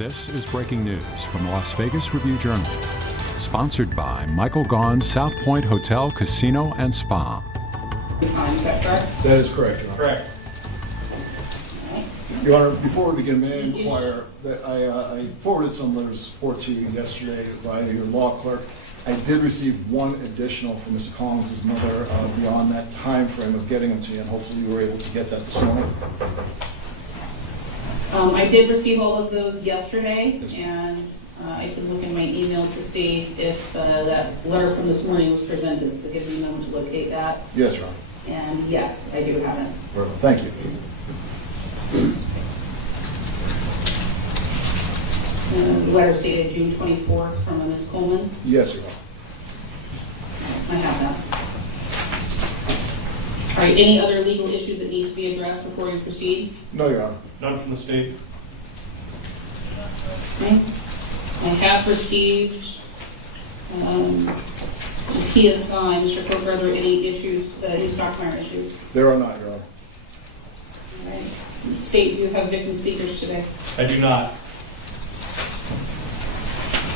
This is breaking news from the Las Vegas Review-Journal, sponsored by Michael Gaughan's South Point Hotel, Casino, and Spa. Is that correct? That is correct, Your Honor. Correct. Your Honor, before we begin, may I inquire that I forwarded some letters of support to you yesterday via your law clerk. I did receive one additional from Mr. Collins' mother beyond that time frame of getting them to you, and hopefully you were able to get that this morning. I did receive all of those yesterday, and I can look in my email to see if that letter from this morning was presented, so give me a moment to locate that. Yes, Your Honor. And yes, I do have it. Perfect. Thank you. The letter dated June 24th from Ms. Coleman. Yes, Your Honor. I have that. All right, any other legal issues that need to be addressed before you proceed? No, Your Honor. None from the state. Okay. I have received a PSI. Mr. Coker, are there any issues, any stockpile issues? There are not, Your Honor. All right. State, do you have victim speakers today? I do not.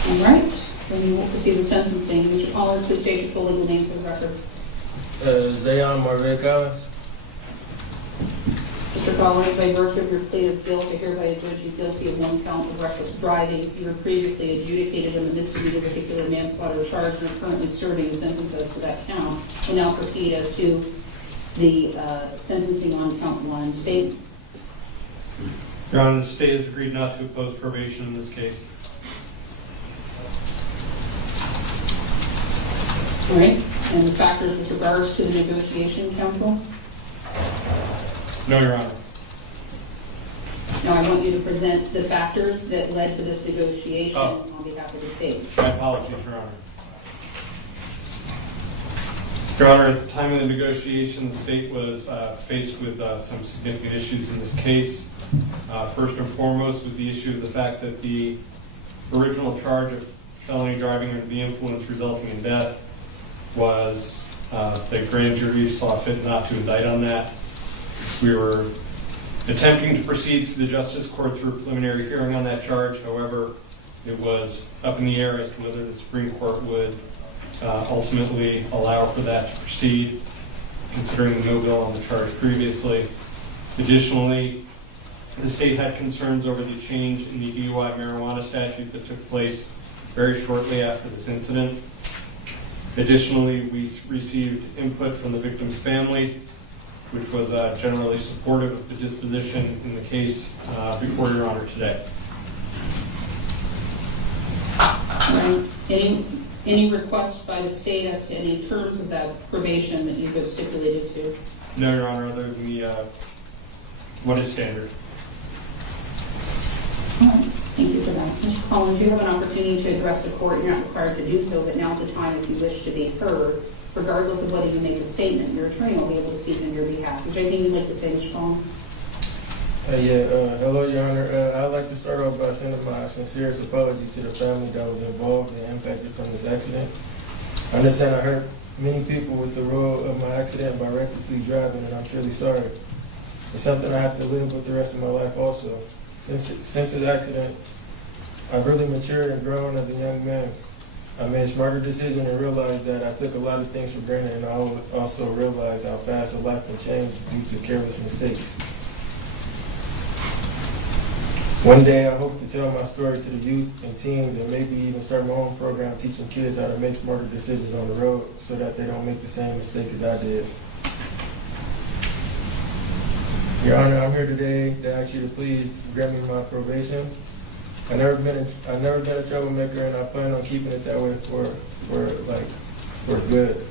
All right. Then we will proceed with sentencing. Mr. Collins, please state your full legal name for the record. Zaon Collins. Mr. Collins, by virtue of your plea of guilt, I hereby adjudge you guilty of one count of reckless driving. You were previously adjudicated in the misdemeanor vehicular manslaughter charge and are currently serving a sentence as to that count. We'll now proceed as to the sentencing on count one. State. Your Honor, the state has agreed not to oppose probation in this case. All right. And the factors with regards to the negotiation, counsel? No, Your Honor. Now, I want you to present the factors that led to this negotiation Oh. on behalf of the state. My apologies, Your Honor. Your Honor, at the time of the negotiation, the state was faced with some significant issues in this case. First and foremost was the issue of the fact that the original charge of felony driving under the influence resulting in death was the grand jury saw fit not to indict on that. We were attempting to proceed through the Justice Court through a preliminary hearing on that charge. However, it was up in the air as to whether the Supreme Court would ultimately allow for that to proceed, considering the no bill on the charge previously. Additionally, the state had concerns over the change in the DUI marijuana statute that took place very shortly after this incident. Additionally, we received input from the victim's family, which was generally supportive of the disposition in the case before Your Honor today. Right. Any requests by the state as to any terms of that probation that you have stipulated to? No, Your Honor, other than the what is standard. All right. Thank you for that. Mr. Collins, you have an opportunity to address the court. You're not required to do so, but now's the time if you wish to be heard. Regardless of whether you make a statement, your attorney will be able to speak on your behalf. Is there anything you'd like to say, Mr. Collins? Hello, Your Honor. I'd like to start off by sending my sincerest apology to the family that was involved and impacted from this accident. I understand I hurt many people with the road of my accident by recklessly driving, and I'm truly sorry. It's something I have to live with the rest of my life also. Since the accident, I've really matured and grown as a young man. I made smarter decisions and realized that I took a lot of things for granted, and I also realized how fast a life can change due to careless mistakes. One day I hope to tell my story to the youth and teens and maybe even start my own program teaching kids how to make smarter decisions on the road so that they don't make the same mistake as I did. Your Honor, I'm here today to ask you to please grant me my probation. I've never been a troublemaker, and I plan on keeping it that way for good.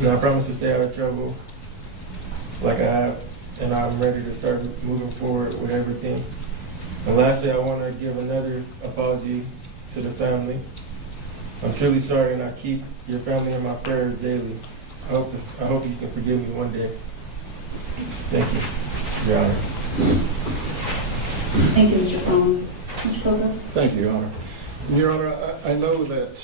And I promise to stay out of trouble like I have, and I'm ready to start moving forward with everything. And lastly, I want to give another apology to the family. I'm truly sorry, and I keep your family in my prayers daily. I hope you can forgive me one day. Thank you, Your Honor. Thank you, Mr. Collins. Mr. Coker? Thank you, Your Honor. Your Honor, I know that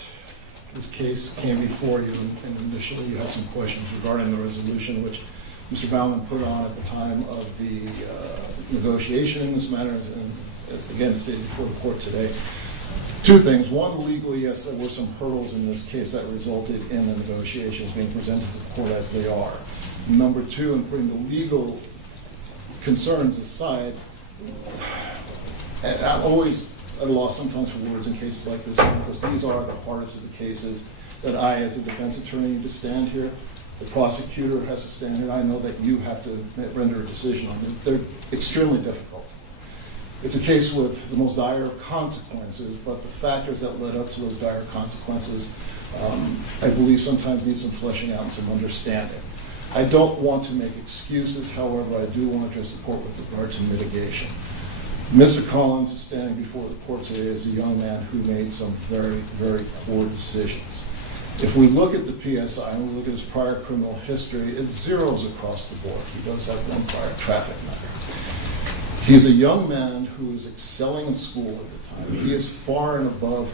this case came before you, and initially you had some questions regarding the resolution, which Mr. Baumann put on at the time of the negotiation in this matter, and as again stated before the court today. Two things. One, legally, yes, there were some hurdles in this case that resulted in the negotiations being presented to the court as they are. Number two, in putting the legal concerns aside, and I'm always at a loss sometimes for words in cases like this, because these are the hardest of the cases that I, as a defense attorney, need to stand here. The prosecutor has to stand here. I know that you have to render a decision on them. They're extremely difficult. It's a case with the most dire of consequences, but the factors that led up to those dire consequences, I believe sometimes need some fleshing out and some understanding. I don't want to make excuses, however, I do want to address the court with regard to mitigation. Mr. Collins is standing before the court today as a young man who made some very, very poor decisions. If we look at the PSI and we look at his prior criminal history, it zeroes across the board. He does have one prior traffic matter. He's a young man who is excelling in school at the time. He is far and above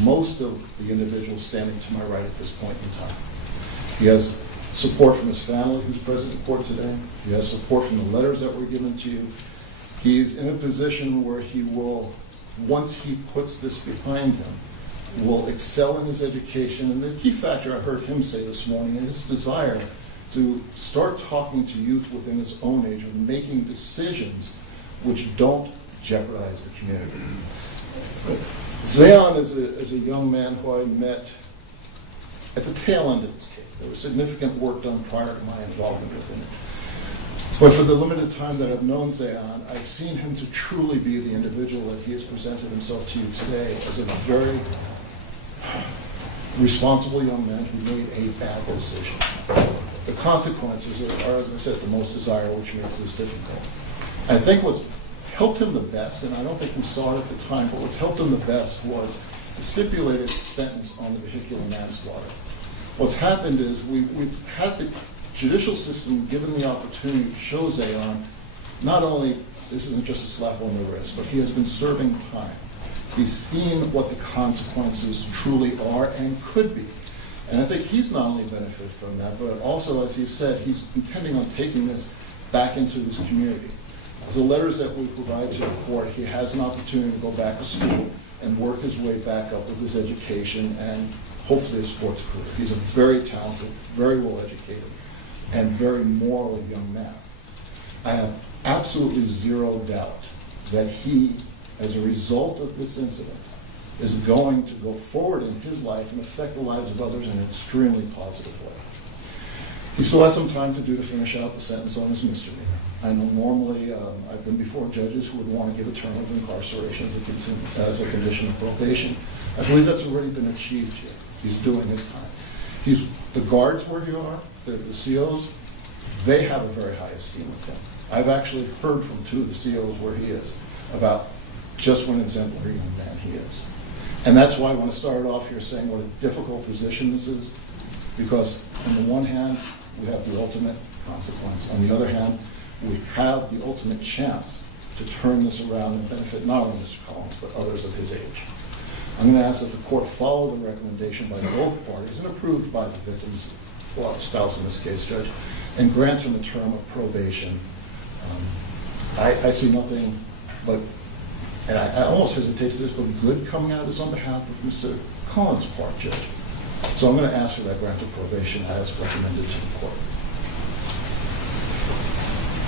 most of the individuals standing to my right at this point in time. He has support from his family, who's present in court today. He has support from the letters that were given to you. He's in a position where he will, once he puts this behind him, will excel in his education. And the key factor I heard him say this morning is his desire to start talking to youth within his own age and making decisions which don't jeopardize the community. Zaon is a young man who I met at the tail end of this case. There was significant work done prior to my involvement with him. But for the limited time that I've known Zaon, I've seen him to truly be the individual that he has presented himself to you today as a very responsible young man who made a bad decision. The consequences are, as I said, the most desirable, which makes this difficult. I think what's helped him the best, and I don't think we saw it at the time, but what's helped him the best was the stipulated sentence on the vehicular manslaughter. What's happened is we've had the judicial system given the opportunity to show Zaon not only this isn't just a slap on the wrist, but he has been serving time. He's seen what the consequences truly are and could be. And I think he's not only benefited from that, but also, as he said, he's intending on taking this back into his community. The letters that we provide to the court, he has an opportunity to go back to school and work his way back up with his education and hopefully a sports career. He's a very talented, very well educated, and very moral young man. I have absolutely zero doubt that he, as a result of this incident, is going to go forward in his life and affect the lives of others in an extremely positive way. He still has some time to do to finish out the sentence on his misdemeanor. I know normally I've been before judges who would want to give a term of incarceration as a condition of probation. I believe that's already been achieved here. He's doing his time. The guards where you are, the COs, they have a very high esteem of him. I've actually heard from two of the COs where he is about just what an exemplary young man he is. And that's why I want to start off here saying what a difficult position this is, because on the one hand, we have the ultimate consequence. On the other hand, we have the ultimate chance to turn this around and benefit not only Mr. Collins, but others of his age. I'm going to ask that the court follow the recommendation by both parties and approved by the victim's spouse in this case, Judge, and grant him a term of probation. I see nothing but, and I almost hesitate to this, but good coming out of this on behalf of Mr. Collins' part, Judge. So I'm going to ask for that grant of probation as recommended to the court.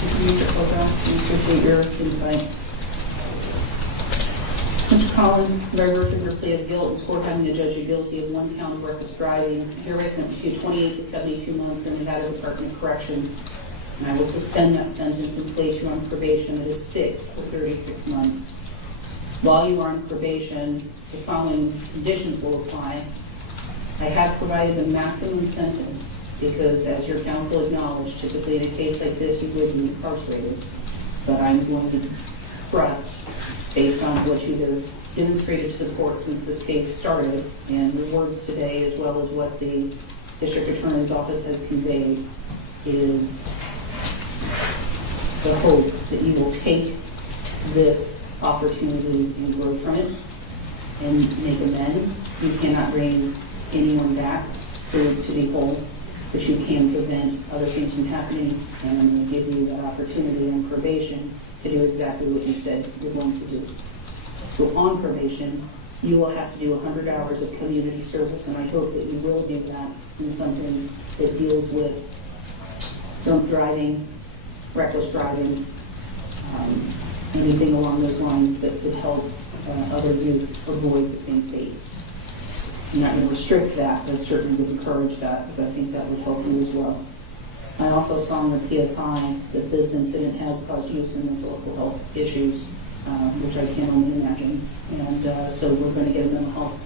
Mr. Koga, we appreciate your insight. Mr. Collins, by virtue of your plea of guilt, is court having to judge you guilty of one count of reckless driving. Hereby sentence you 28 to 72 months in the Nevada Department of Corrections. And I will suspend that sentence and place you on probation that is fixed for 36 months. While you are on probation, the following conditions will apply. I have provided the maximum sentence because, as your counsel acknowledged, typically in a case like this, you would be incarcerated. But I'm going to trust, based on what you have demonstrated to the court since this case started, and the words today, as well as what the District Attorney's Office has conveyed, is the hope that you will take this opportunity and grow from it and make amends. You cannot bring anyone back to be whole, but you can prevent other things from happening, and I'm going to give you that opportunity on probation to do exactly what you said you're going to do. So on probation, you will have to do 100 hours of community service, and I hope that you will do that in something that deals with drunk driving, reckless driving, anything along those lines that could help other youth avoid the same fate. I'm not going to restrict that, but certainly would encourage that, because I think that would help you as well. I also saw in the PSI that this incident has caused you some mental health issues, which I can only imagine. And so we're going to get a mental health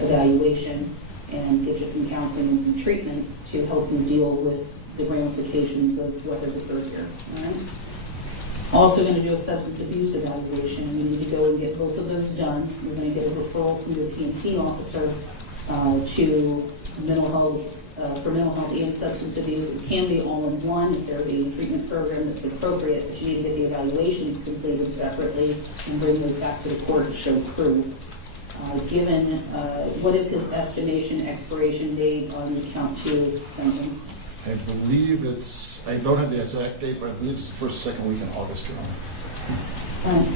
evaluation and get you some counseling and some treatment to help you deal with the ramifications of what has occurred here. All right? Also going to do a substance abuse evaluation. We need to go and get both of those done. We're going to get a referral from the P&P officer to mental health, for mental health and substance abuse. It can be all in one if there's a treatment program that's appropriate, but you need to get the evaluations completed separately and bring those back to the court to show proof. Given, what is his estimation expiration date on the count 2 sentence? I believe it's, I don't have the exact date, but I believe it's the first, second week in August, Your Honor.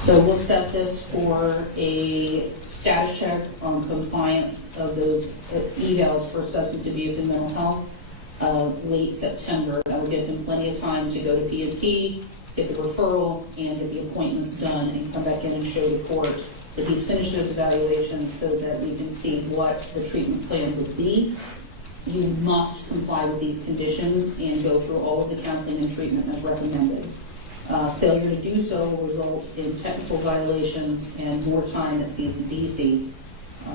So we'll set this for a status check on compliance of those evals for substance abuse and mental health late September. That will give him plenty of time to go to P&P, get the referral, and get the appointments done, and come back in and show the court that he's finished those evaluations so that we can see what the treatment plan would be. You must comply with these conditions and go through all of the counseling and treatment as recommended. Failure to do so will result in technical violations and more time at CCDC.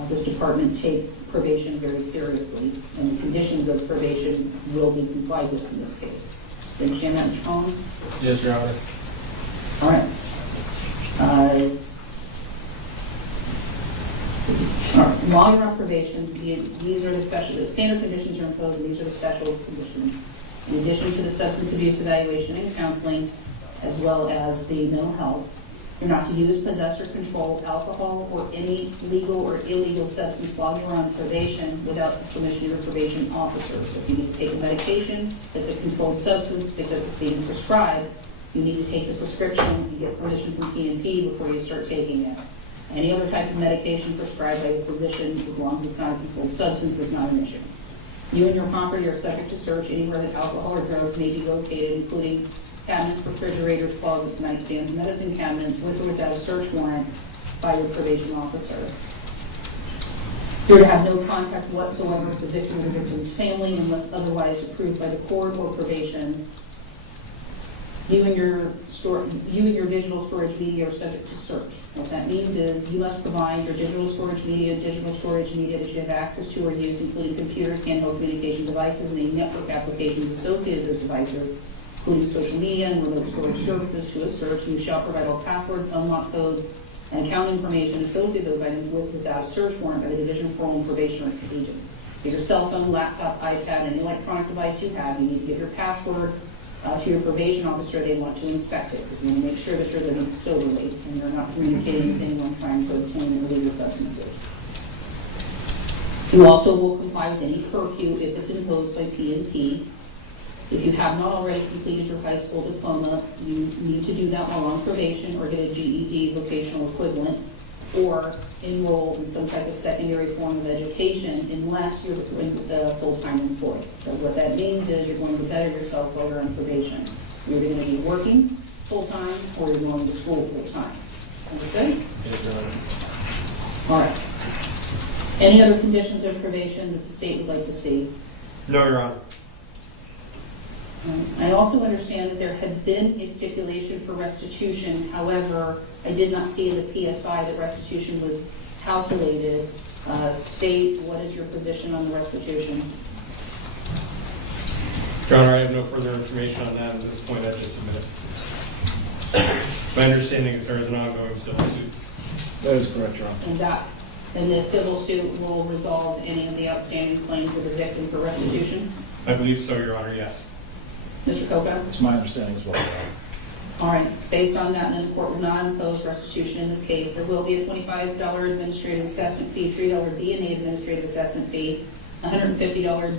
This department takes probation very seriously, and the conditions of probation will be complied with in this case. Do you understand that, Mr. Collins? Yes, Your Honor. All right. All right. While you're on probation, these are the standard conditions are imposed, and these are the special conditions. In addition to the substance abuse evaluation and counseling, as well as the mental health, you're not to use, possess, or control alcohol or any legal or illegal substance while you're on probation without the permission of your probation officer. So if you need to take a medication that's a controlled substance because it's being prescribed, you need to take the prescription, you get permission from P&P before you start taking it. Any other type of medication prescribed by a physician, as long as it's not a controlled substance, is not an issue. You and your property are subject to search anywhere that alcohol or drugs may be located, including cabinets, refrigerators, closets, nightstands, medicine cabinets, with or without a search warrant by your probation officer. You're to have no contact whatsoever with the victim or the victim's family unless otherwise approved by the court or probation. You and your digital storage media are subject to search. What that means is you must provide your digital storage media that you have access to or use, including computers, handheld communication devices, and any network applications associated with those devices, including social media and remote storage services, to a search. You shall provide all passwords, unlock codes, and account information associated with those items with without a search warrant by the Division of Parole and Probation or agent. Get your cell phone, laptop, iPad, and any electronic device you have. You need to give your password to your probation officer. They want to inspect it, because you want to make sure that you're living soberly and you're not communicating with anyone trying to obtain illegal substances. You also will comply with any curfew if it's imposed by P&P. If you have not already completed your high school diploma, you need to do that while on probation or get a GED vocational equivalent, or enroll in some type of secondary form of education unless you're a full-time employee. So what that means is you're going to better yourself while you're on probation. You're going to be working full-time or you're going to school full-time. Understood? Yes, Your Honor. All right. Any other conditions of probation that the state would like to see? No, Your Honor. I also understand that there had been a stipulation for restitution. However, I did not see in the PSI that restitution was calculated. State, what is your position on the restitution? Your Honor, I have no further information on that at this point. I just submitted. My understanding is there is an ongoing civil suit. That is correct, Your Honor. And the civil suit will resolve any of the outstanding claims of the victim for restitution? I believe so, Your Honor, yes. Mr. Coca? It's my understanding as well, Your Honor. All right. Based on that, then the court will not impose restitution in this case. There will be a $25 administrative assessment fee, $3 DNA administrative assessment fee, $150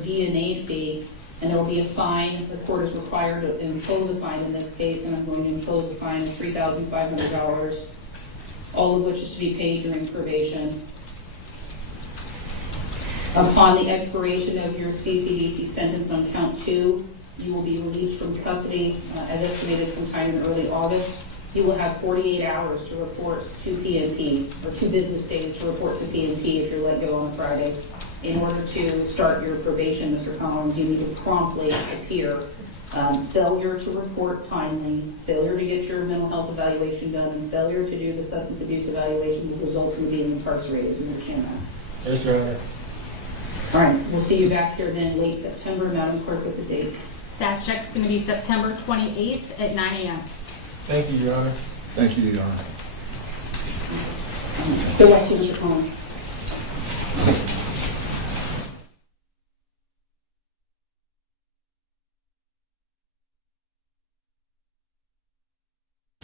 DNA fee And there will be a fine. The court is required to impose a fine in this case, and I'm going to impose a fine of $3,500, all of which is to be paid during probation. Upon the expiration of your CCDC sentence on count 2, you will be released from custody as estimated sometime in early August. You will have 48 hours to report to PNP, or 2 business days to report to PNP if you're let go on a Friday. In order to start your probation, Mr. Collins, you need to promptly appear. Failure to report timely, failure to get your mental health evaluation done, and failure to do the substance abuse evaluation will result in being incarcerated. You understand that? Yes, Your Honor. All right, we'll see you back here then late September. Madam Clerk, with the date. Status check's going to be September 28th at 9 a.m. Thank you, Your Honor. Thank you, Your Honor. Go back to Mr. Collins.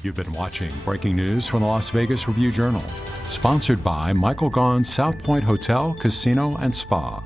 You've been watching breaking news from the Las Vegas Review-Journal, sponsored by Michael Gaughan's South Point Hotel, Casino, and Spa.